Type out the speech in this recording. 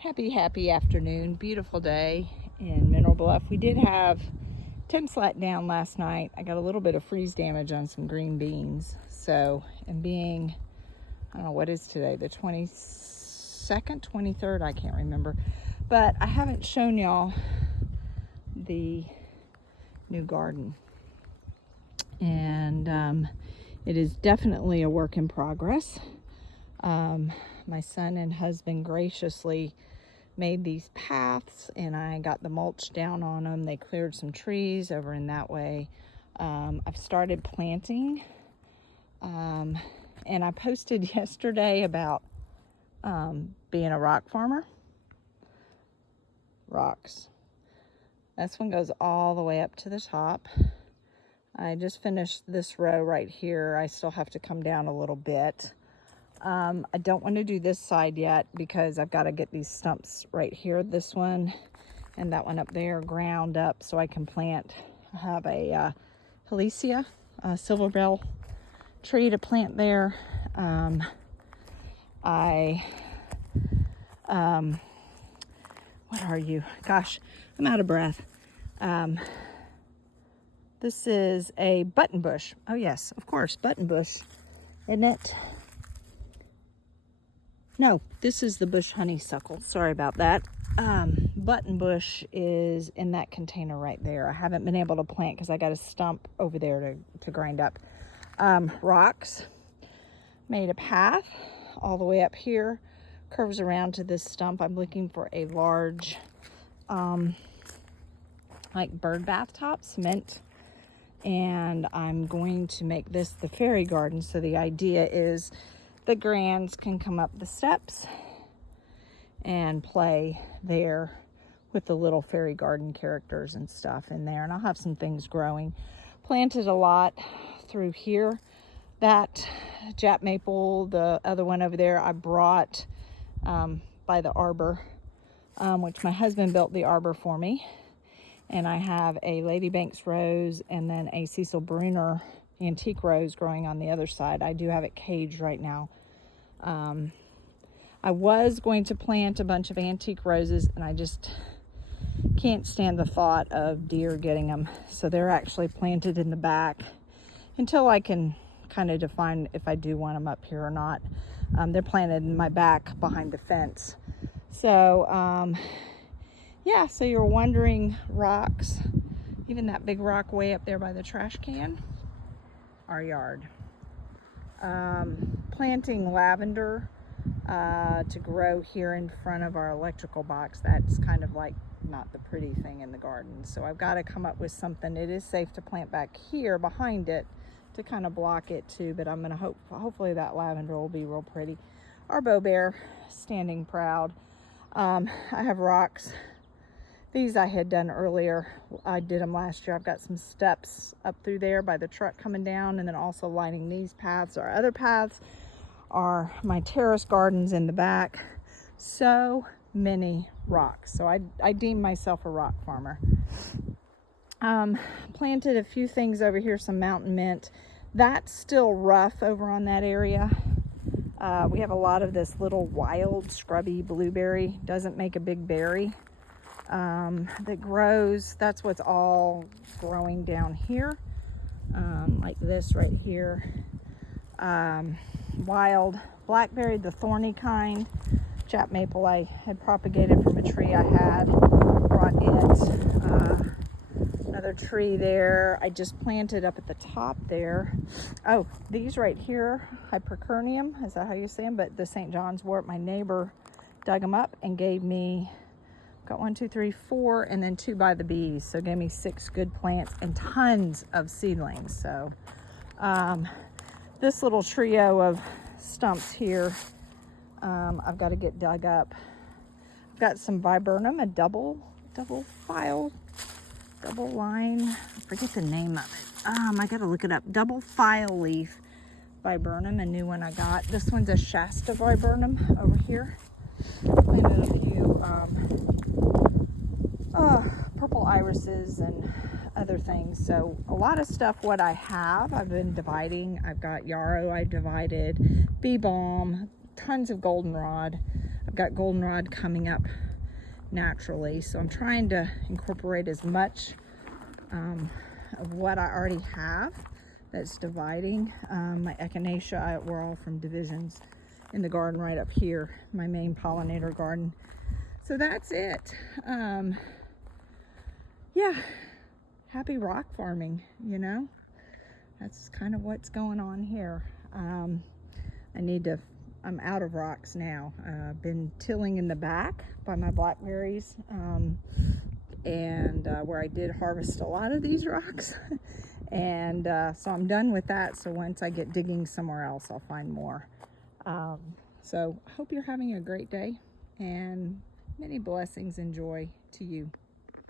Happy afternoon. Beautiful day in Mineral Bluff. We did have temps let down last night. I got a little bit of freeze damage on some green beans. So, and being, I don't know, what is today? The 22nd, 23rd? I can't remember. But I haven't shown y'all the new garden. And it is definitely a work in progress. My son and husband graciously made these paths, and I got the mulch down on them. They cleared some trees over in that way. I've started planting, and I posted yesterday about being a rock farmer. Rocks. This one goes all the way up to the top. I just finished this row right here. I still have to come down a little bit. I don't want to do this side yet because I've got to get these stumps right here, this one and that one up there, ground up so I can plant. I have a Helicia, silver bell tree to plant there. What are you? Gosh, I'm out of breath. This is a button bush. Oh yes, of course, button bush, isn't it? No, this is the bush honeysuckle. Sorry about that. Button bush is in that container right there. I haven't been able to plant because I got a stump over there to grind up. Rocks. Made a path all the way up here. Curves around to this stump. I'm looking for a large, like bird bath top, cement. And I'm going to make this the fairy garden. So the idea is the grands can come up the steps and play there with the little fairy garden characters and stuff in there. And I'll have some things growing. Planted a lot through here. That Jap maple, the other one over there, I brought by the arbor, which my husband built the arbor for me. And I have a Lady Banks rose and then a Cecil Bruner antique rose growing on the other side. I do have it caged right now. I was going to plant a bunch of antique roses, and I just can't stand the thought of deer getting them. So they're actually planted in the back until I can kind of define if I do want them up here or not. They're planted in my back behind the fence. So, yeah, so you're wondering, rocks, even that big rock way up there by the trash can, our yard. Planting lavender to grow here in front of our electrical box. That's kind of like not the pretty thing in the garden. So I've got to come up with something. It is safe to plant back here behind it to kind of block it too, but I'm going to hopefully that lavender will be real pretty. Our Bow Bear standing proud. I have rocks. These I had done earlier. I did them last year. I've got some steps up through there by the truck coming down, and then also lining these paths. Our other paths are my terrace gardens in the back. So many rocks. So I deem myself a rock farmer. Planted a few things over here, some mountain mint. That's still rough over on that area. We have a lot of this little wild scrubby blueberry. Doesn't make a big berry. That grows. That's what's all growing down here, like this right here. Wild blackberry, the thorny kind. Jap maple I had propagated from a tree I had. Brought it. Another tree there. I just planted up at the top there. Oh, these right here, Hypercurnium, is that how you say them? But the St. John's wort, my neighbor dug them up and gave me, got 1, 2, 3, 4, and then 2 by the bees. So gave me 6 good plants and tons of seedlings. So this little trio of stumps here, I've got to get dug up. I've got some viburnum, a double line. I forget the name of it. I got to look it up. Double file leaf viburnum, a new one I got. This one's a Shasta viburnum over here. Planted a few purple irises and other things. So a lot of stuff what I have, I've been dividing. I've got yarrow I divided, bee balm, tons of goldenrod. I've got goldenrod coming up naturally, so I'm trying to incorporate as much of what I already have that's dividing. My echinacea were all from divisions in the garden right up here, my main pollinator garden. So that's it. Yeah, happy rock farming, you know? That's kind of what's going on here. I'm out of rocks now. I've been tilling in the back by my blackberries, and where I did harvest a lot of these rocks. And so I'm done with that. So once I get digging somewhere else, I'll find more. So I hope you're having a great day, and many blessings and joy to you.